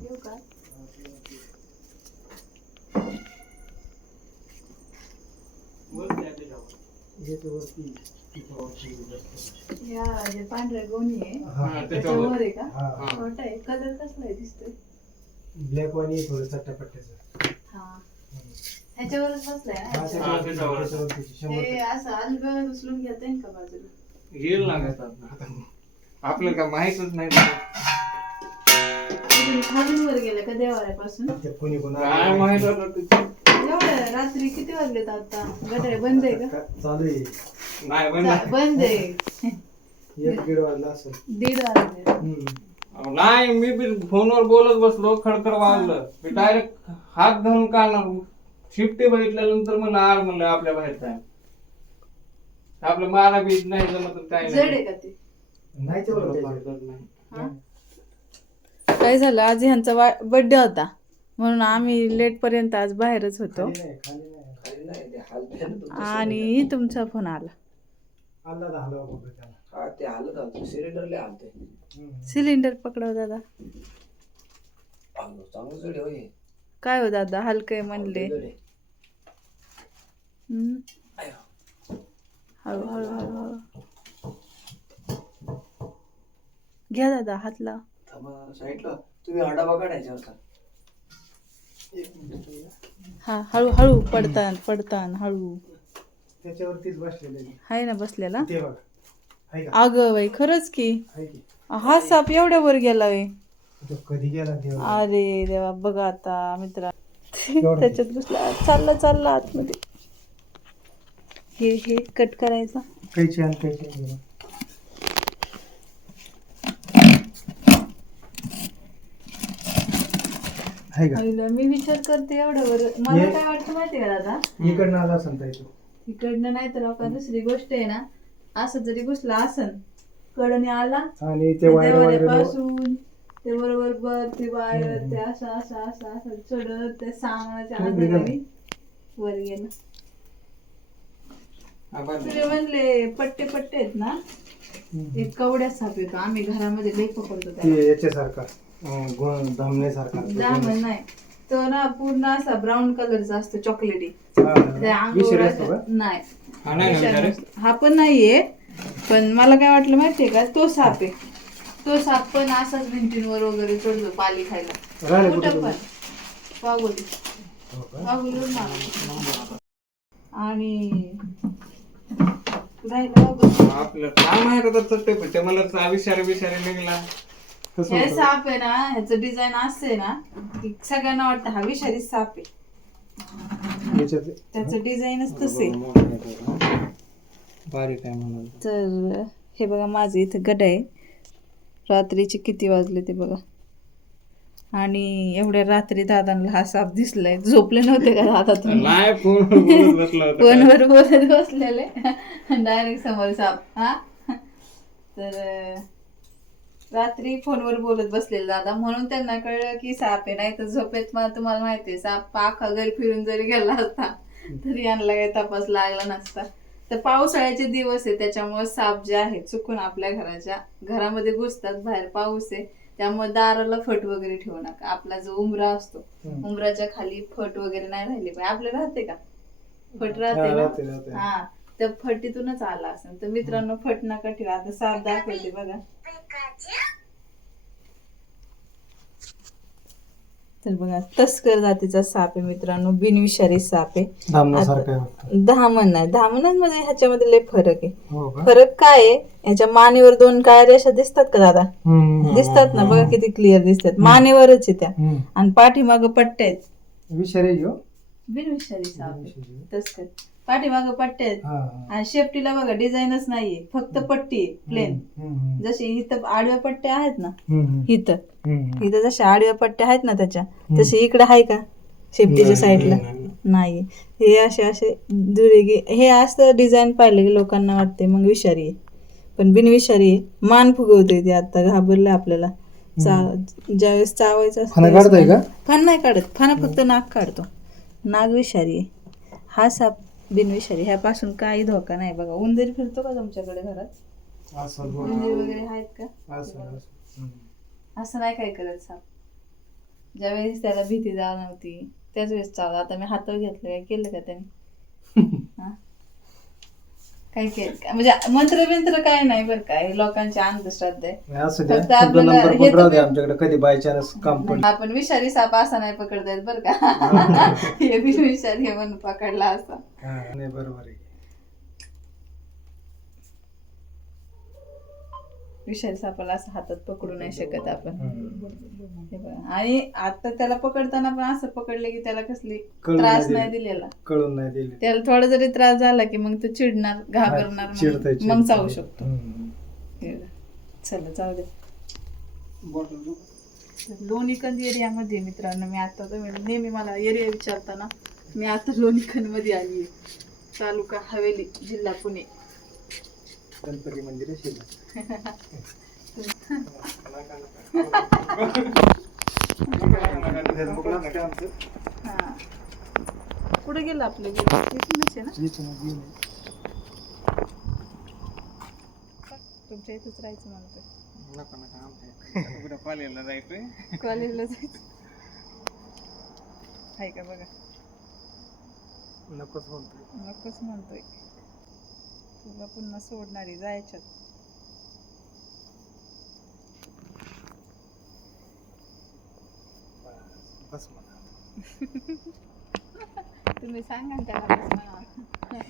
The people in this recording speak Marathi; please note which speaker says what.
Speaker 1: येऊ का? या जे पांढऱ्या गोणी आहे
Speaker 2: हा,
Speaker 1: त्याच्यावर. आहे का?
Speaker 2: हा.
Speaker 1: छोटा आहे. कलर कसला आहे दिसतोय?
Speaker 2: ब्लॅक वाणी थोडं चट्टापट्ट्याचं
Speaker 1: हा. ह्याच्यावरच बसलाय
Speaker 2: हा,
Speaker 1: असं उचलून घेता येईल का बाजूला?
Speaker 3: येईल लागत आपल्याला काय माहितच नाही.
Speaker 1: खालून वर गेलं का देवाऱ्यापासून
Speaker 2: टक्के. ते कोणी कोण
Speaker 3: काय माहीत होतं ते?
Speaker 1: एवढं रात्री किती वाजलेत आता? गटार बंद आहे का?
Speaker 2: चालू आहे.
Speaker 3: नाही बंद
Speaker 1: चा- बंद आहे.
Speaker 2: एक दीड वाजला असेल.
Speaker 1: दीड वाजले.
Speaker 2: हम्म.
Speaker 3: अहो, नाही मी बी फोनवर बोलत बसलो खडखड वाजलं. मी डायरेक्ट हात धरून काढणार शिफ्टी बघितल्यानंतर मला आर म्हणलं आपल्या बाहेर काय आपलं मला बी नाही जमत तर काय
Speaker 1: जड आहे का ते?
Speaker 2: नाही तेवढं त्याच्यात.
Speaker 3: नाही.
Speaker 1: हा? काय झालं? आज ह्यांचा बर्थडे होता. म्हणून आम्ही लेट पर्यंत आज बाहेरच होतो.
Speaker 2: खाली नाही, खाली नाही.
Speaker 1: आणि तुमचा फोन आला.
Speaker 4: हा.
Speaker 1: सिलेंडर पकडव दादा.
Speaker 4: जड होय.
Speaker 1: काय हो दादा हलकय म्हणले. हम्म. हळू हळू घ्या दादा हात लाव
Speaker 4: साईडला तुम्ही हा
Speaker 1: हा पडतान पडतान हळू.
Speaker 2: त्याच्यावरतीच बसलेलं आहे.
Speaker 1: हाय ना बसलेला?
Speaker 2: ते बघ. आहे का?
Speaker 1: अगं बाई खरंच की. हा साप एवढ्या वर गेला वे
Speaker 2: तो कधी गेला देवा
Speaker 1: अरे देवा बघा आता मित्रा. त्याच्यात घुसला चालला चालला आतमध्ये. हे हे कट करायचा.
Speaker 2: कैची आणि कैची आहे का?
Speaker 1: मी विचार करते एवढ्या वर मला काय वाटतं माहितीये का दादा?
Speaker 2: इकडनं आला असं ताई तो.
Speaker 1: इकडनं नाही तर आपण दुसरी गोष्ट आहे ना असं जरी घुसला असन कडने आला
Speaker 2: आणि ते
Speaker 1: वायरपासून ते बरोबर बर ते वायर ते असं असं असं असं चढत ते सामानाच्या. वर गेलं. तुझे म्हणले पट्टे पट्टे आहेत ना? एक कवड्या साप येतो. आम्ही घरामध्ये लई पकडतो त्याला.
Speaker 2: ते याच्यासारखा. अं, गुण धामण्यासारखा
Speaker 1: जांभळ नाही. तो ना पूर्ण असा ब्राऊन कलरचा असतो चॉकलेटी
Speaker 2: हा.
Speaker 1: त्या
Speaker 2: विषारी असतो
Speaker 1: अंगावर
Speaker 2: का?
Speaker 1: नाही.
Speaker 3: हा नाही ना
Speaker 1: विषारी? नसतो. हा पण नाहीये. पण मला काय वाटलं माहितीये का? तो साप आहे. तो साप पण असाच भिंतींवर वगैरे चढतो पाली खायला.
Speaker 2: राहिले कुठे
Speaker 1: कुठं पण.
Speaker 2: तुम्ही?
Speaker 1: वाघोली
Speaker 2: हो का?
Speaker 1: आणि राहिलं वाघोली.
Speaker 3: आपलं काय माहीत होतं तसं ते ते मला विचारे विचारे निघला.
Speaker 2: कसं
Speaker 1: हे
Speaker 2: होतं?
Speaker 1: साप आहे ना ह्याचं डिझाईन असते ना की सगळ्यांना वाटतं हा विषारी साप आहे.
Speaker 2: याच्यात
Speaker 1: त्याचं डिझाईनच तसे
Speaker 3: बारीक आहे म्हणून
Speaker 1: तर हे बघा माझं इथं गड आहे. रात्रीचे किती वाजले ते बघा. आणि एवढ्या रात्री दादांना हा साप दिसलाय. झोपले नव्हते का दादा तुम्ही?
Speaker 3: नाही फोन बोलत बसलो होतो. काय.
Speaker 1: फोनवर बोलत बसलेले. डायरेक्ट समोर साप हा? तर अं, रात्री फोनवर बोलत बसलेले दादा. म्हणून त्यांना कळलं की साप आहे नाही तर झोपेत मला तुम्हाला माहिती आहे साप पाखा घरी फिरून जरी गेला असता तरी यांना काही तपास लागला नसता. तर पावसाळ्याचे दिवस आहे त्याच्यामुळे साप जे आहेत चुकून आपल्या घराच्या घरामध्ये घुसतात बाहेर पाऊस आहे त्यामुळे दाराला फट वगैरे ठेवू नका. आपला जो उमरा असतो. उमराच्या खाली फट वगैरे नाही राहिले पाहिजे. आपले राहते का? फट राहते ना?
Speaker 2: राहते.
Speaker 1: हा. त्या फटीतूनच आला असेल. तर मित्रांनो फट नका ठेवा. आता साप दाखवते बघा. तर बघा तस्कर जातीचा साप आहे मित्रांनो बिनविषारी साप आहे.
Speaker 2: आहे.
Speaker 1: धामण नाही. धामणांमध्ये म्हणजे ह्याच्यामध्ये लय फरक आहे.
Speaker 2: हो
Speaker 1: फरक काय आहे? ह्याच्या मानेवर दोन काळ्या रेषा दिसतात का दादा. दिसतात ना बघा किती क्लिअर दिसतात. मानेवरच आहे त्या. आणि पाठीमाग पट्ट्या आहेत.
Speaker 2: विषारी आहे ह्यो?
Speaker 1: बिनविषारी साप आहे. तस्कर पाठीमाग पट्ट्या आहेत.
Speaker 2: हा, हा.
Speaker 1: आणि शेपटीला बघा डिझाईनच नाहीये. फक्त पट्टी आहे प्लेन
Speaker 2: हम्म, हम्म.
Speaker 1: जशी इथं आडव्या पट्ट्या आहेत ना
Speaker 2: हम्म.
Speaker 1: इथं.
Speaker 2: हम्म.
Speaker 1: इथं जशा आडव्या पट्ट्या आहेत ना त्याच्या तसे इकडे आहे का? शेपटीच्या साईडला? नाही. हे असे असे दुरेगी हे असं डिझाईन पाहिलं की लोकांना वाटते मग विषारी आहे. पण बिनविषारी आहे. मान फुगवते ते आता घाबरलं आपल्याला. चा ज्यावेळेस चावायचं असतं
Speaker 2: फणा
Speaker 1: त्यावेळेस
Speaker 2: काढताय का?
Speaker 1: मान- फण नाही काढत. फणा फक्त नाक काढतो. नाग विषारी आहे हा साप बिनविषारी. ह्यापासून काही धोका नाही बघा. उंदीर फिरतो का तुमच्याकडे घरात. उंदीर वगैरे आहेत का?
Speaker 2: असं,
Speaker 1: नाही काय करत साप. ज्यावेळेस त्याला भीती जाणवती त्याच वेळेस चालू आता मी हातावर घेतलं काय केलं का त्याने? काय केलं म्हणजे मंत्र बिंत्र काय नाही बरं का हे लोकांची अंधश्रद्धा आहे.
Speaker 2: नाही, असू द्या.
Speaker 1: फक्त
Speaker 2: तुमचा
Speaker 1: आपल्याला
Speaker 2: नंबर
Speaker 1: हे
Speaker 2: पण राहू
Speaker 1: तर-
Speaker 2: द्या आमच्याकडे कधी बाय चान्स काम पडलं.
Speaker 1: आपण विषारी साप असा नाही पकडतायत बरं का. हे बी विषारी आहे म्हणून पकडला असा.
Speaker 2: हा, नाही बरोबर आहे.
Speaker 1: विषारी सापाला असं हातात पकडू नाही शकत आपण. हे बघा. आणि आता त्याला पकडताना पण असं पकडले की त्याला कसली
Speaker 2: कळून
Speaker 1: त्रास
Speaker 2: नाही
Speaker 1: नाही
Speaker 2: दिली.
Speaker 1: दिलेला
Speaker 2: कळून नाही दिले
Speaker 1: त्याला थोडा जरी त्रास झाला की मग तो चिडणार घाबरणार
Speaker 2: चिडतंय,
Speaker 1: मग-. जाऊ शकतो
Speaker 2: हम्म.
Speaker 1: हे बघा. चला जाऊ दे
Speaker 3: बॉटल
Speaker 1: लोणीकंद एरियामध्ये मित्रांनो मी आता तुम्ही नेहमी मला एरिया विचारताना मी आता लोणीकंदमध्ये आली आहे तालुका हवेली जिल्हा पुणे
Speaker 2: गणपती मंदिर
Speaker 1: कुठे गेलं आपलं गेलं? इथूनच आहे ना. तुमच्या इथंच राहायचं म्हणतोय.
Speaker 3: नका नका आमच्या उद्या कॉलेजला जायचंय?
Speaker 1: कॉलेजला जायचं. आहे का बघा?
Speaker 2: नकोच म्हणतोय.
Speaker 1: नकोच म्हणतोय. तुला पुन्हा सोडणारी जायच्यात
Speaker 2: बस म्हणा
Speaker 1: तुम्ही सांगा त्याला बस म्हणा.